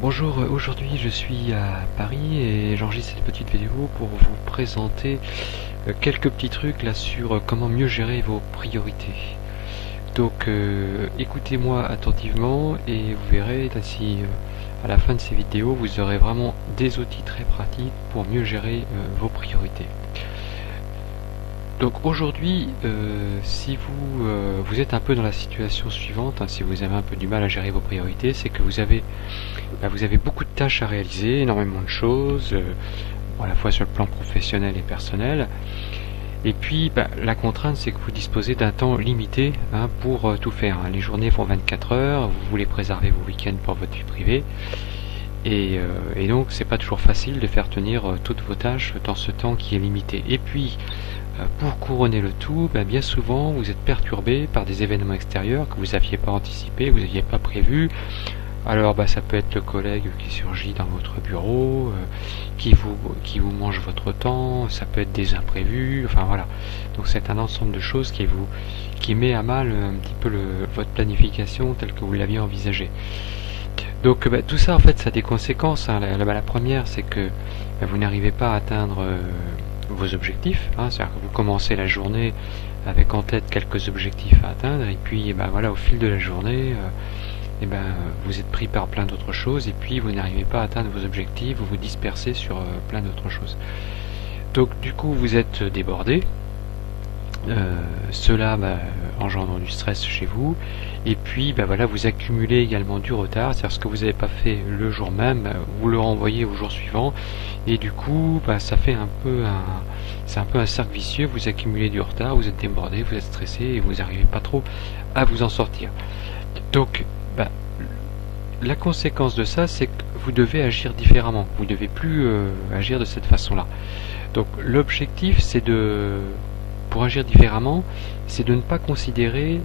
Bonjour, aujourd'hui je suis à Paris et j'enregistre cette petite vidéo pour vous présenter quelques petits trucs là sur comment mieux gérer vos priorités. Donc écoutez-moi attentivement et vous verrez là, si à la fin de ces vidéos vous aurez vraiment des outils très pratiques pour mieux gérer vos priorités. Donc aujourd'hui, si vous êtes un peu dans la situation suivante, si vous avez un peu du mal à gérer vos priorités, c'est que vous avez beaucoup de tâches à réaliser, énormément de choses, à la fois sur le plan professionnel et personnel. Et puis la contrainte, c'est que vous disposez d'un temps limité pour tout faire. Les journées font 24 heures, vous voulez préserver vos week-ends pour votre vie privée. Et donc c'est pas toujours facile de faire tenir toutes vos tâches dans ce temps qui est limité. Et puis pour couronner le tout, bien souvent vous êtes perturbé par des événements extérieurs que vous n'aviez pas anticipé, que vous n'aviez pas prévu. Alors ça peut être le collègue qui surgit dans votre bureau, qui vous mange votre temps, ça peut être des imprévus, enfin voilà. Donc c'est un ensemble de choses qui met à mal un petit peu votre planification telle que vous l'aviez envisagée. Donc tout ça en fait ça a des conséquences. La première c'est que vous n'arrivez pas à atteindre vos objectifs, c'est-à-dire que vous commencez la journée avec en tête quelques objectifs à atteindre et puis voilà, au fil de la journée vous êtes pris par plein d'autres choses et puis vous n'arrivez pas à atteindre vos objectifs, vous vous dispersez sur plein d'autres choses. Donc du coup vous êtes débordé, cela engendre du stress chez vous et puis voilà, vous accumulez également du retard, c'est-à-dire ce que vous n'avez pas fait le jour même, vous le renvoyez au jour suivant et du coup ça fait c'est un peu un cercle vicieux, vous accumulez du retard, vous êtes débordé, vous êtes stressé et vous n'arrivez pas trop à vous en sortir. Donc la conséquence de ça, c'est que vous devez agir différemment. Vous ne devez plus agir de cette façon-là. Donc l'objectif, pour agir différemment, c'est de ne pas considérer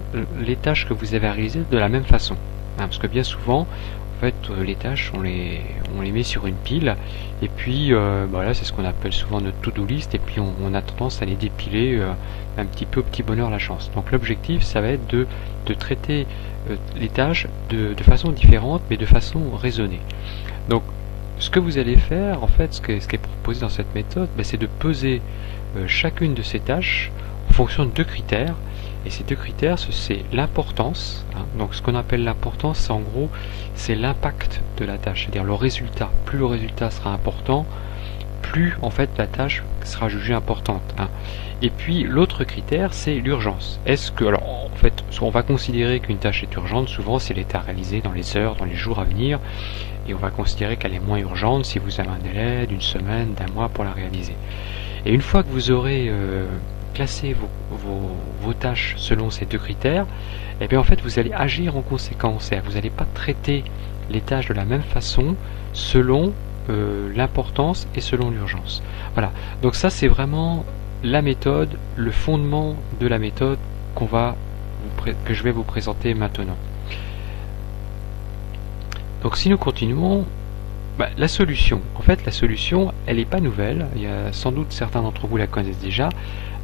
les tâches que vous avez à réaliser de la même façon. Parce que bien souvent, en fait, les tâches, on les met sur une pile, et puis voilà, c'est ce qu'on appelle souvent notre to-do list, et puis on a tendance à les dépiler un petit peu au petit bonheur la chance. Donc l'objectif, ça va être de traiter les tâches de façon différente, mais de façon raisonnée. Donc ce que vous allez faire, en fait, ce qui est proposé dans cette méthode, c'est de peser chacune de ces tâches en fonction de deux critères. Et ces deux critères, c'est l'importance. Donc ce qu'on appelle l'importance, c'est en gros, c'est l'impact de la tâche, c'est-à-dire le résultat. Plus le résultat sera important, plus en fait la tâche sera jugée importante. Et puis l'autre critère, c'est l'urgence. Alors en fait, on va considérer qu'une tâche est urgente, souvent si elle est à réaliser dans les heures, dans les jours à venir, et on va considérer qu'elle est moins urgente si vous avez un délai d'une semaine, d'un mois pour la réaliser. Et une fois que vous aurez classé vos tâches selon ces deux critères, en fait vous allez agir en conséquence. Vous n'allez pas traiter les tâches de la même façon selon l'importance et selon l'urgence. Voilà, donc ça c'est vraiment la méthode, le fondement de la méthode que je vais vous présenter maintenant. Donc si nous continuons, la solution, en fait la solution elle n'est pas nouvelle, il y a sans doute certains d'entre vous la connaissent déjà.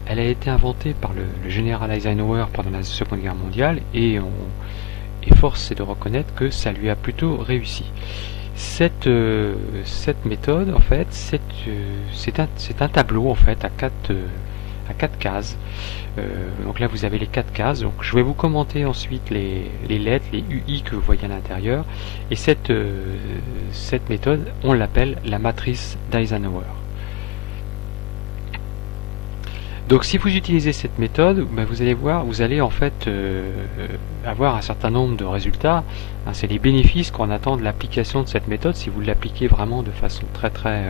Elle a été inventée par le général Eisenhower pendant la Seconde Guerre mondiale et force est de reconnaître que ça lui a plutôt réussi. Cette méthode, en fait, c'est un tableau en fait à quatre cases. Donc là, vous avez les quatre cases. Donc, je vais vous commenter ensuite les lettres, les UI que vous voyez à l'intérieur. Et cette méthode, on l'appelle la matrice d'Eisenhower. Donc si vous utilisez cette méthode, vous allez voir, vous allez en fait avoir un certain nombre de résultats. C'est les bénéfices qu'on attend de l'application de cette méthode si vous l'appliquez vraiment de façon très très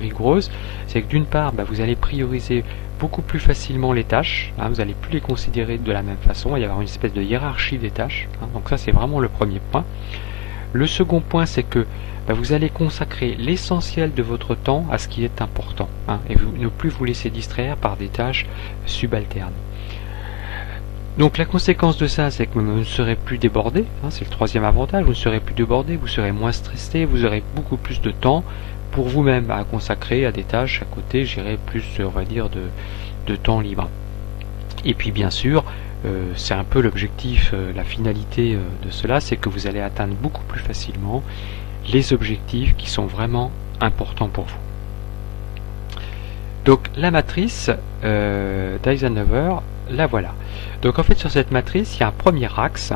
rigoureuse. C'est que d'une part, vous allez prioriser beaucoup plus facilement les tâches, vous n'allez plus les considérer de la même façon, il va y avoir une espèce de hiérarchie des tâches. Donc ça c'est vraiment le premier point. Le second point, c'est que vous allez consacrer l'essentiel de votre temps à ce qui est important, et ne plus vous laisser distraire par des tâches subalternes. Donc la conséquence de ça, c'est que vous ne serez plus débordé, c'est le troisième avantage, vous ne serez plus débordé, vous serez moins stressé, vous aurez beaucoup plus de temps pour vous-même à consacrer à des tâches à côté, j'irai plus, on va dire, de temps libre. Et puis bien sûr, c'est un peu l'objectif, la finalité de cela, c'est que vous allez atteindre beaucoup plus facilement les objectifs qui sont vraiment importants pour vous. Donc la matrice d'Eisenhower, la voilà. Donc en fait sur cette matrice, il y a un premier axe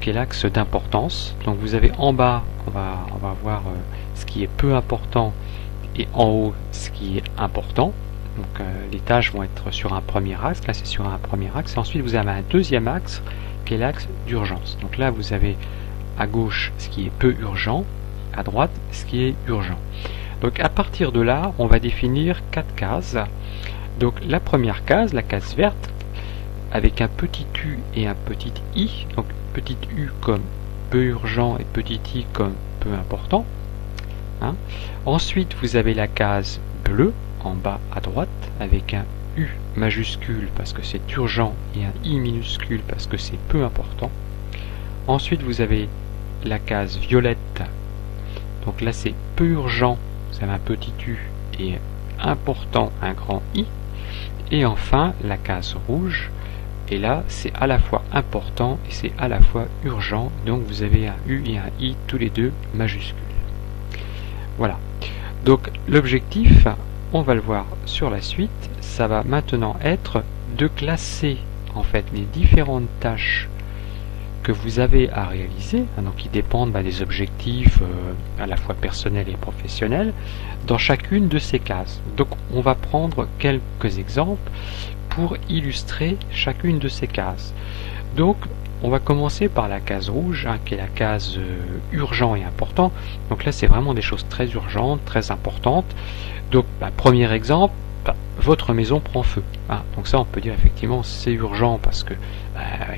qui est l'axe d'importance. Donc vous avez en bas, on va voir ce qui est peu important, et en haut ce qui est important. Donc les tâches vont être sur un premier axe, là c'est sur un premier axe, et ensuite vous avez un deuxième axe qui est l'axe d'urgence. Donc là vous avez à gauche ce qui est peu urgent, à droite ce qui est urgent. Donc à partir de là, on va définir 4 cases. Donc la première case, la case verte, avec un petit u et un petit i. Donc petit u comme peu urgent et petit i comme peu important. Hein. Ensuite, vous avez la case bleue en bas à droite avec un u majuscule parce que c'est urgent et un i minuscule parce que c'est peu important. Ensuite, vous avez la case violette. Donc là, c'est peu urgent. Vous avez un petit u et important, un grand i. Et enfin, la case rouge. Et là, c'est à la fois important et c'est à la fois urgent. Donc, vous avez un u et un i, tous les deux majuscules. Voilà. Donc, l'objectif, on va le voir sur la suite, ça va maintenant être de classer en fait les différentes tâches que vous avez à réaliser, hein, donc qui dépendent des objectifs à la fois personnels et professionnels, dans chacune de ces cases. Donc on va prendre quelques exemples pour illustrer chacune de ces cases. Donc on va commencer par la case rouge, hein, qui est la case urgent et important. Donc là c'est vraiment des choses très urgentes, très importantes. Donc premier exemple, votre maison prend feu. Hein. Donc ça on peut dire effectivement c'est urgent parce que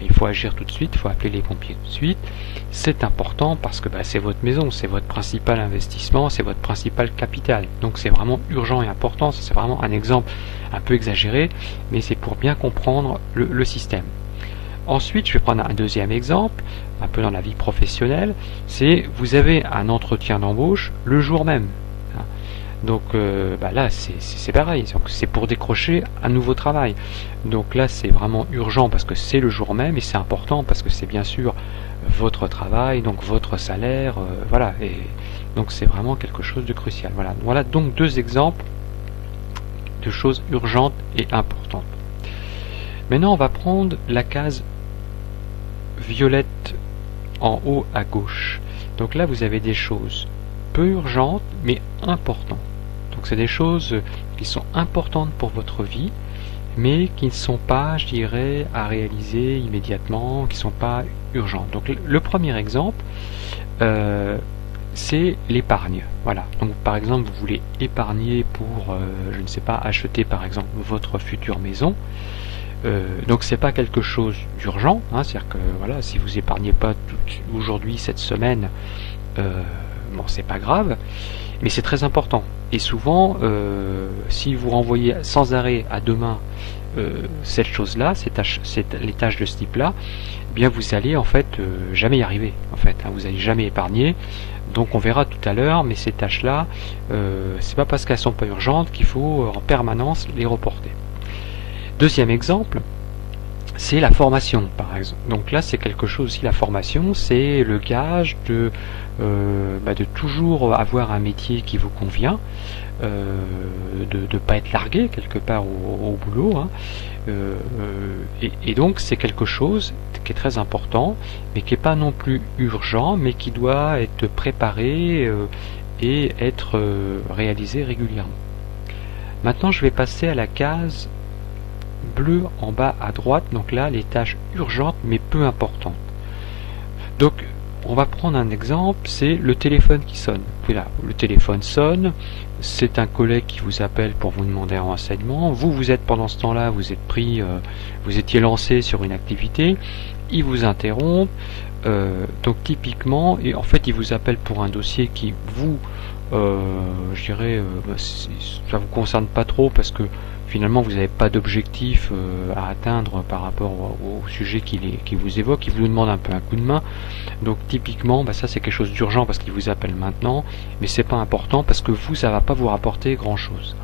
il faut agir tout de suite, il faut appeler les pompiers tout de suite. C'est important parce que c'est votre maison, c'est votre principal investissement, c'est votre principal capital. Donc c'est vraiment urgent et important. C'est vraiment un exemple un peu exagéré, mais c'est pour bien comprendre le système. Ensuite, je vais prendre un deuxième exemple, un peu dans la vie professionnelle, c'est vous avez un entretien d'embauche le jour même. Donc là, c'est pareil, c'est pour décrocher un nouveau travail. Donc là, c'est vraiment urgent parce que c'est le jour même et c'est important parce que c'est bien sûr votre travail, donc votre salaire, voilà. Et donc c'est vraiment quelque chose de crucial. Voilà donc deux exemples de choses urgentes et importantes. Maintenant, on va prendre la case violette en haut à gauche. Donc là, vous avez des choses peu urgentes mais importantes. Donc c'est des choses qui sont importantes pour votre vie, mais qui ne sont pas, je dirais, à réaliser immédiatement, qui ne sont pas urgentes. Donc le premier exemple, c'est l'épargne. Voilà. Donc par exemple, vous voulez épargner pour, je ne sais pas, acheter par exemple votre future maison. Donc c'est pas quelque chose d'urgent, hein, c'est-à-dire que voilà, si vous épargnez pas aujourd'hui cette semaine, bon c'est pas grave, mais c'est très important. Et souvent, si vous renvoyez sans arrêt à demain cette chose-là, les tâches de ce type-là, eh bien vous allez en fait jamais y arriver. En fait, hein, vous n'allez jamais épargner. Donc on verra tout à l'heure, mais ces tâches-là, c'est pas parce qu'elles sont pas urgentes qu'il faut en permanence les reporter. Deuxième exemple, c'est la formation par exemple. Donc là c'est quelque chose aussi, la formation c'est le gage de toujours avoir un métier qui vous convient, de ne pas être largué quelque part au boulot, hein. Et donc c'est quelque chose qui est très important mais qui n'est pas non plus urgent mais qui doit être préparé et être réalisé régulièrement. Maintenant je vais passer à la case bleu en bas à droite, donc là les tâches urgentes mais peu importantes. Donc on va prendre un exemple, c'est le téléphone qui sonne. Voilà, le téléphone sonne, c'est un collègue qui vous appelle pour vous demander un renseignement, vous êtes pendant ce temps-là, vous êtes pris, vous étiez lancé sur une activité, il vous interrompt, donc typiquement, et en fait il vous appelle pour un dossier qui vous, je dirais, ça vous concerne pas trop parce que finalement vous n'avez pas d'objectif à atteindre par rapport au sujet qui vous évoque, il vous demande un peu un coup de main. Donc typiquement ça c'est quelque chose d'urgent parce qu'il vous appelle maintenant, mais c'est pas important parce que vous ça va pas vous rapporter grand chose.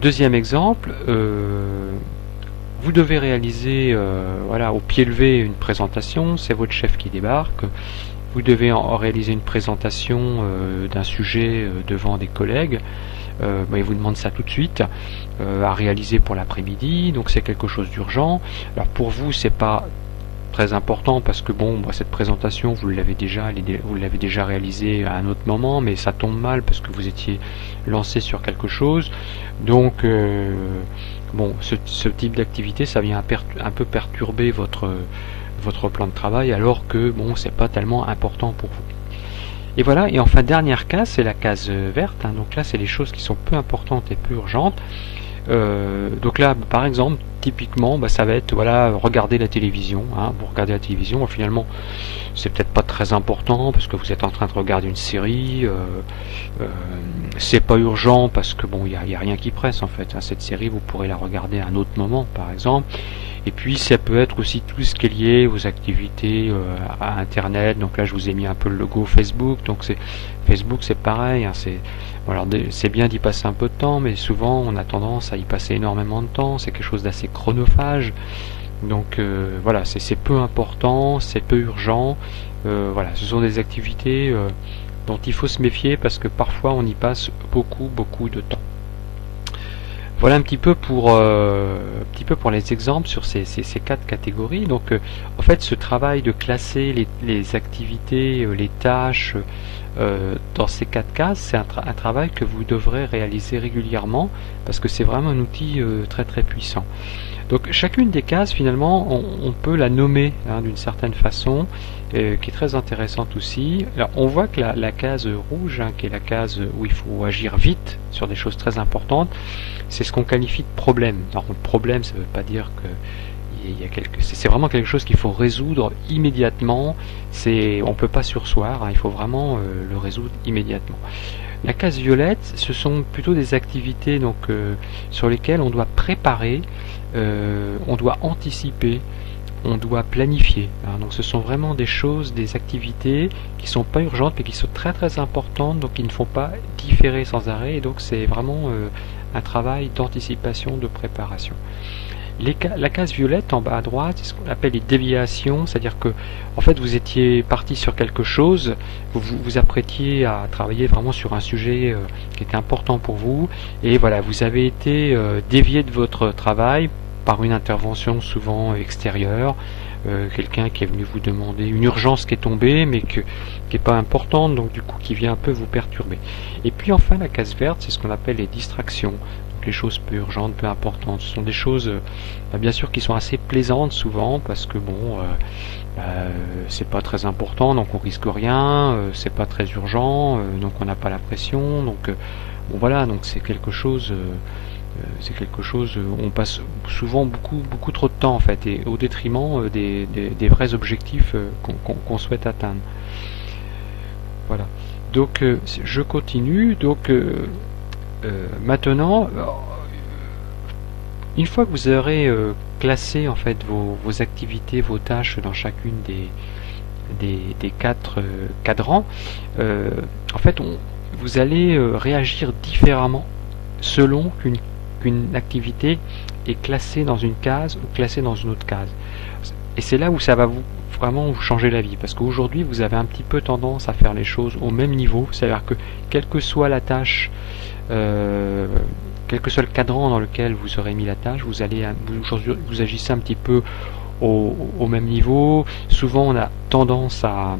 Deuxième exemple, vous devez réaliser au pied levé une présentation, c'est votre chef qui débarque, vous devez réaliser une présentation d'un sujet devant des collègues, il vous demande ça tout de suite à réaliser pour l'après-midi, donc c'est quelque chose d'urgent. Alors pour vous, c'est pas très important parce que bon, cette présentation vous l'avez déjà réalisée à un autre moment, mais ça tombe mal parce que vous étiez lancé sur quelque chose. Donc bon, ce type d'activité, ça vient un peu perturber votre plan de travail, alors que bon, c'est pas tellement important pour vous. Et voilà, et enfin dernière case, c'est la case verte, hein. Donc là c'est les choses qui sont peu importantes et peu urgentes. Donc là par exemple, typiquement ça va être voilà, regarder la télévision, hein. Vous regardez la télévision, finalement c'est peut-être pas très important parce que vous êtes en train de regarder une série, c'est pas urgent parce que bon, il y a rien qui presse en fait, hein. Cette série vous pourrez la regarder à un autre moment par exemple. Et puis ça peut être aussi tout ce qui est lié aux activités à internet. Donc là je vous ai mis un peu le logo Facebook, donc Facebook c'est pareil, hein. C'est bien d'y passer un peu de temps, mais souvent on a tendance à y passer énormément de temps, c'est quelque chose d'assez chronophage. Donc voilà, c'est peu important, c'est peu urgent. Voilà, ce sont des activités dont il faut se méfier parce que parfois on y passe beaucoup de temps. Voilà un petit peu pour les exemples sur ces 4 catégories. Donc en fait ce travail de classer les activités, les tâches dans ces 4 cases, c'est un travail que vous devrez réaliser régulièrement parce que c'est vraiment un outil très puissant. Donc chacune des cases finalement on peut la nommer, hein, d'une certaine façon, qui est très intéressante aussi. Alors on voit que la case rouge, hein, qui est la case où il faut agir vite sur des choses très importantes, c'est ce qu'on qualifie de problème. Alors le problème, ça ne veut pas dire que c'est vraiment quelque chose qu'il faut résoudre immédiatement. On ne peut pas surseoir, hein, il faut vraiment le résoudre immédiatement. La case violette, ce sont plutôt des activités donc, sur lesquelles on doit préparer, on doit anticiper, on doit planifier, hein. Donc ce sont vraiment des choses, des activités qui ne sont pas urgentes mais qui sont très importantes, donc qui ne font pas différer sans arrêt, et donc c'est vraiment un travail d'anticipation, de préparation. La case violette en bas à droite, c'est ce qu'on appelle les déviations, c'est-à-dire que en fait vous étiez parti sur quelque chose, vous vous apprêtiez à travailler vraiment sur un sujet qui était important pour vous, et voilà, vous avez été dévié de votre travail par une intervention souvent extérieure, quelqu'un qui est venu vous demander une urgence qui est tombée mais qui n'est pas importante, donc du coup qui vient un peu vous perturber. Et puis enfin la case verte, c'est ce qu'on appelle les distractions, donc les choses peu urgentes, peu importantes. Ce sont des choses bien sûr qui sont assez plaisantes souvent parce que bon, c'est pas très important, donc on risque rien, c'est pas très urgent, donc on n'a pas la pression, donc bon voilà, donc c'est quelque chose on passe souvent beaucoup trop de temps en fait, et au détriment des vrais objectifs qu'on souhaite atteindre. Voilà, donc je continue. Donc maintenant, une fois que vous aurez classé en fait vos activités, vos tâches dans chacune des 4 cadrans, en fait vous allez réagir différemment selon qu'une activité est classée dans une case ou classée dans une autre case. Et c'est là où ça va vraiment vous changer la vie, parce qu'aujourd'hui vous avez un petit peu tendance à faire les choses au même niveau, c'est-à-dire que quelle que soit la tâche, quel que soit le cadran dans lequel vous aurez mis la tâche, vous agissez un petit peu au même niveau. Souvent on a tendance à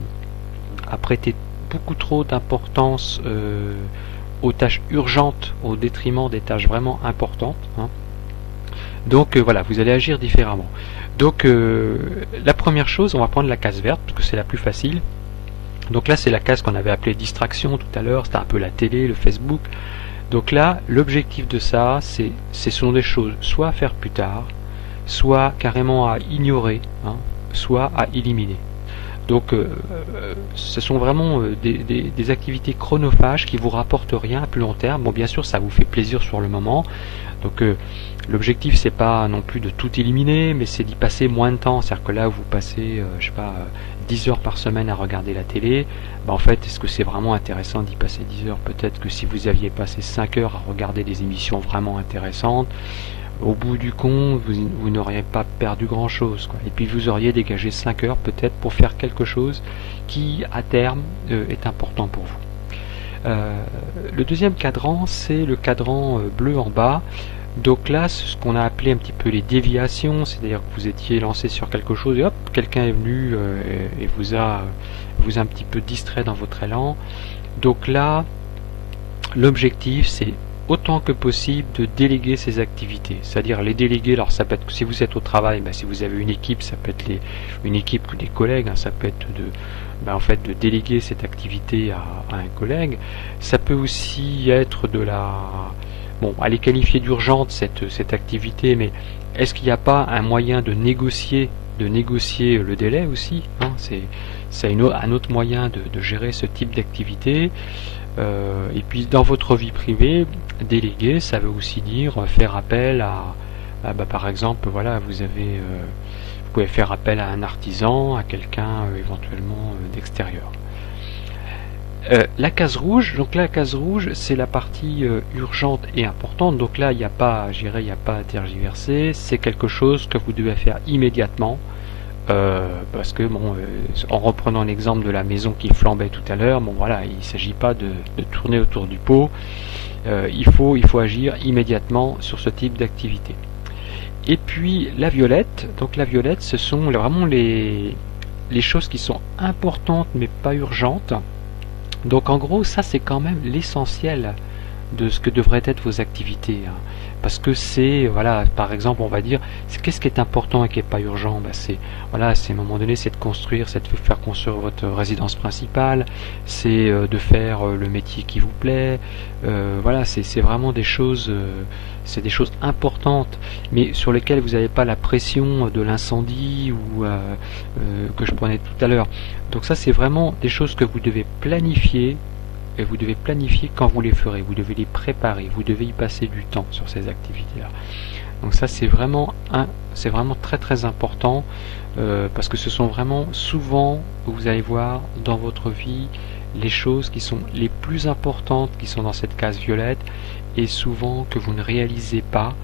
prêter beaucoup trop d'importance aux tâches urgentes au détriment des tâches vraiment importantes, hein. Donc voilà, vous allez agir différemment. Donc la première chose, on va prendre la case verte parce que c'est la plus facile. Donc là c'est la case qu'on avait appelée distraction tout à l'heure, c'était un peu la télé, le Facebook. Donc là l'objectif de ça, ce sont des choses soit à faire plus tard, soit carrément à ignorer, hein, soit à éliminer. Donc ce sont vraiment des activités chronophages qui vous rapportent rien à plus long terme. Bon, bien sûr ça vous fait plaisir sur le moment, donc l'objectif c'est pas non plus de tout éliminer, mais c'est d'y passer moins de temps. C'est-à-dire que là où vous passez je sais pas 10 heures par semaine à regarder la télé, en fait est-ce que c'est vraiment intéressant d'y passer 10 heures? Peut-être que si vous aviez passé 5 heures à regarder des émissions vraiment intéressantes, au bout du compte, vous n'auriez pas perdu grand chose, quoi. Et puis vous auriez dégagé 5 heures peut-être pour faire quelque chose qui à terme est important pour vous. Le deuxième cadran, c'est le cadran bleu en bas. Donc là, ce qu'on a appelé un petit peu les déviations, c'est-à-dire que vous étiez lancé sur quelque chose et hop, quelqu'un est venu et vous a un petit peu distrait dans votre élan. Donc là, l'objectif, c'est autant que possible de déléguer ces activités, c'est-à-dire les déléguer. Alors ça peut être, si vous êtes au travail, si vous avez une équipe, ça peut être une équipe ou des collègues, ça peut être en fait de déléguer cette activité à un collègue. Ça peut aussi être aller qualifier d'urgente cette activité, mais est-ce qu'il n'y a pas un moyen de négocier le délai aussi, hein? C'est un autre moyen de gérer ce type d'activité. Et puis dans votre vie privée, déléguer, ça veut aussi dire faire appel par exemple, voilà, vous pouvez faire appel à un artisan, à quelqu'un éventuellement d'extérieur. La case rouge, donc la case rouge, c'est la partie urgente et importante. Donc là, il n'y a pas à tergiverser. C'est quelque chose que vous devez faire immédiatement. Parce que en reprenant l'exemple de la maison qui flambait tout à l'heure, voilà, il ne s'agit pas de tourner autour du pot. Il faut agir immédiatement sur ce type d'activité. Et puis la violette. Donc la violette, ce sont vraiment les choses qui sont importantes mais pas urgentes. Donc en gros, ça c'est quand même l'essentiel de ce que devraient être vos activités, hein. Parce que c'est, voilà, par exemple, on va dire, qu'est-ce qui est important et qui n'est pas urgent, c'est à un moment donné, c'est de faire construire votre résidence principale, c'est de faire le métier qui vous plaît, voilà, c'est vraiment des choses, c'est des choses importantes, mais sur lesquelles vous n'avez pas la pression de l'incendie ou que je prenais tout à l'heure. Donc ça, c'est vraiment des choses que vous devez planifier. Et vous devez planifier quand vous les ferez, vous devez les préparer, vous devez y passer du temps sur ces activités-là. Donc ça c'est vraiment très très important parce que ce sont vraiment souvent, vous allez voir dans votre vie, les choses qui sont les plus importantes qui sont dans cette case violette et souvent que vous ne réalisez pas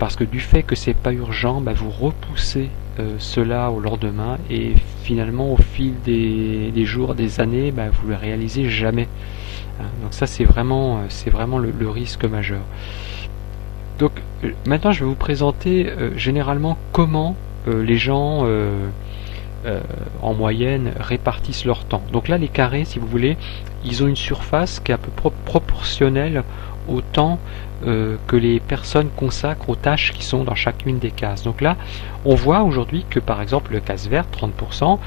parce que du fait que c'est pas urgent, vous repoussez cela au lendemain et finalement au fil des jours, des années, vous ne le réalisez jamais. Donc ça c'est vraiment le risque majeur. Donc maintenant je vais vous présenter généralement comment les gens en moyenne répartissent leur temps. Donc là les carrés, si vous voulez, ils ont une surface qui est à peu près proportionnelle au temps que les personnes consacrent aux tâches qui sont dans chacune des cases. Donc là, on voit aujourd'hui que par exemple le case verte, 30%,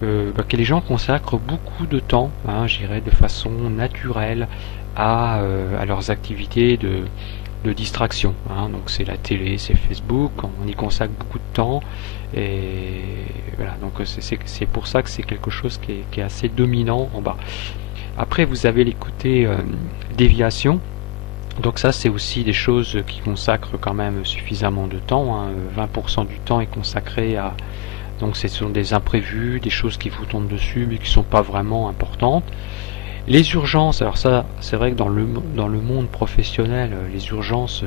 que les gens consacrent beaucoup de temps, je dirais de façon naturelle, à leurs activités de distraction. Donc c'est la télé, c'est Facebook, on y consacre beaucoup de temps, et voilà, donc c'est pour ça que c'est quelque chose qui est assez dominant en bas. Après vous avez les côtés déviation. Donc ça c'est aussi des choses qui consacrent quand même suffisamment de temps, 20% du temps est consacré à... Donc ce sont des imprévus, des choses qui vous tombent dessus mais qui ne sont pas vraiment importantes. Les urgences, alors ça c'est vrai que dans le monde professionnel, les urgences,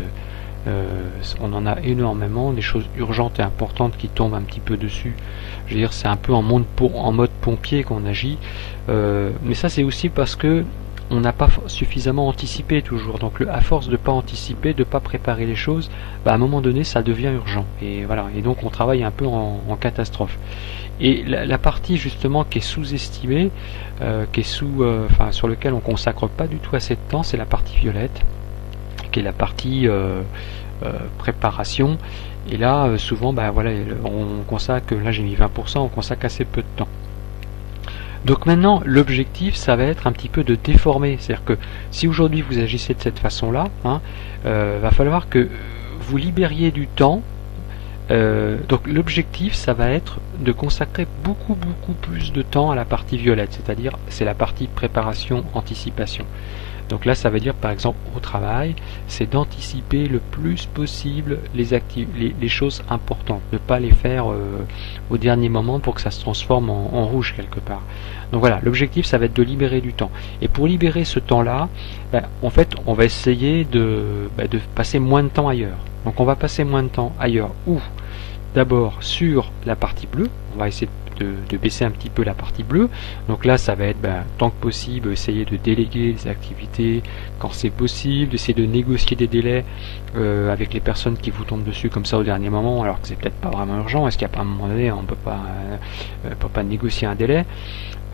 on en a énormément, des choses urgentes et importantes qui tombent un petit peu dessus. Je veux dire, c'est un peu en mode pompier qu'on agit, mais ça c'est aussi parce que on n'a pas suffisamment anticipé toujours. Donc à force de ne pas anticiper, de ne pas préparer les choses, à un moment donné ça devient urgent. Et voilà. Et donc on travaille un peu en catastrophe. Et la partie justement qui est sous-estimée, sur lequel on consacre pas du tout assez de temps, c'est la partie violette, qui est la partie préparation. Et là souvent on consacre, là j'ai mis 20%, on consacre assez peu de temps. Donc maintenant, l'objectif, ça va être un petit peu de déformer. C'est-à-dire que si aujourd'hui vous agissez de cette façon-là, va falloir que vous libériez du temps. Donc l'objectif, ça va être de consacrer beaucoup plus de temps à la partie violette, c'est-à-dire c'est la partie préparation, anticipation. Donc là, ça veut dire par exemple au travail, c'est d'anticiper le plus possible les choses importantes, ne pas les faire au dernier moment pour que ça se transforme en rouge quelque part. Donc voilà, l'objectif ça va être de libérer du temps. Et pour libérer ce temps-là, en fait, on va essayer de passer moins de temps ailleurs. Donc on va passer moins de temps ailleurs, ou d'abord sur la partie bleue, on va essayer de baisser un petit peu la partie bleue. Donc là, ça va être, tant que possible, essayer de déléguer des activités quand c'est possible, d'essayer de négocier des délais avec les personnes qui vous tombent dessus comme ça au dernier moment, alors que c'est peut-être pas vraiment urgent. Est-ce qu'à un moment donné, on peut pas négocier un délai?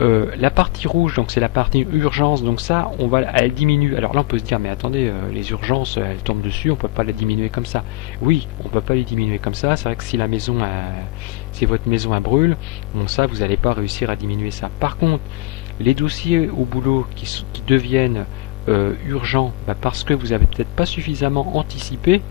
La partie rouge, donc c'est la partie urgence, donc ça, elle diminue. Alors là, on peut se dire, mais attendez, les urgences, elles tombent dessus, on peut pas les diminuer comme ça. Oui, on peut pas les diminuer comme ça. C'est vrai que si si votre maison brûle, bon ça, vous n'allez pas réussir à diminuer ça. Par contre, les dossiers au boulot qui deviennent urgents, parce que vous avez peut-être pas suffisamment anticipé,